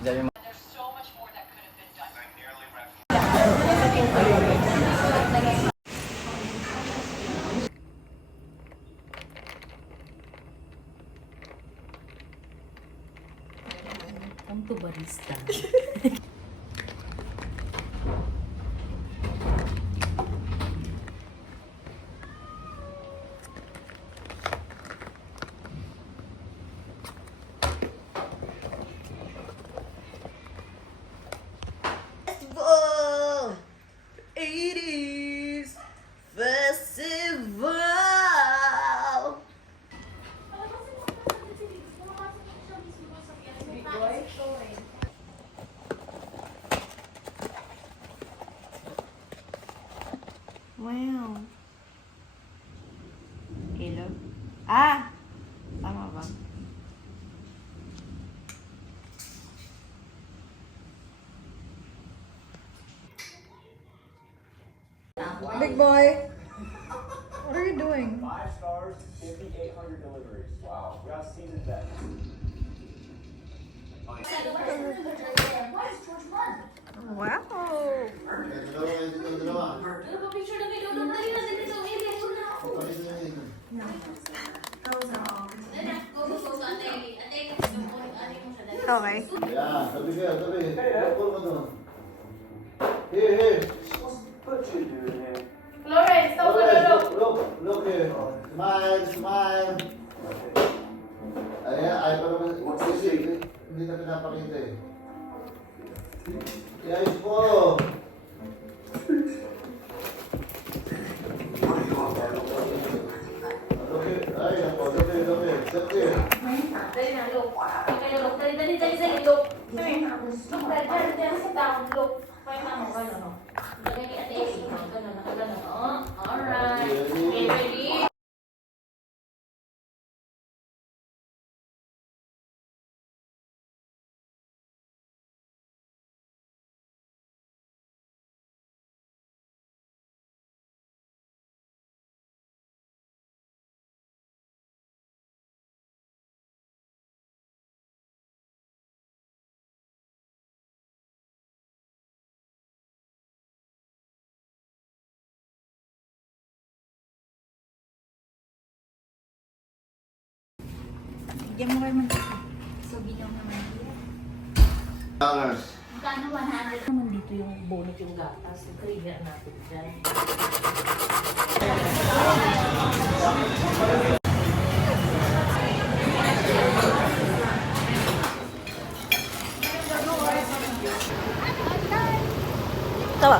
Dami mo. Come to barista. Festival! 80s Festival! Wow. Hello? Ah! Tama ba? Big boy, what are you doing? 5 stars, 5,800 deliveries. Wow. We got seasoned vet. Wow! Okay. Yeah, tabi ka, tabi. Puro ka doon. Here. What you doing here? Flores, stop the Look here. Smile. Ayan, ay pa naman. Hindi na pinapakita eh. Ayos po. Look here. Ay, ako. Look here. Dali na, look. Okay, look. Dali, look. Look, dali, sit down, look. Pakita mo, gano'n, no? Lagay ni Ate Ellie. Gano'n, nakagano'n, oh. Alright. Okay, ready? Bigyan mo kayo man. So, bigyan naman. Dollars. Magkano 100? Naman dito yung bonus yung gatas. Yung trigger natin dyan. Tama.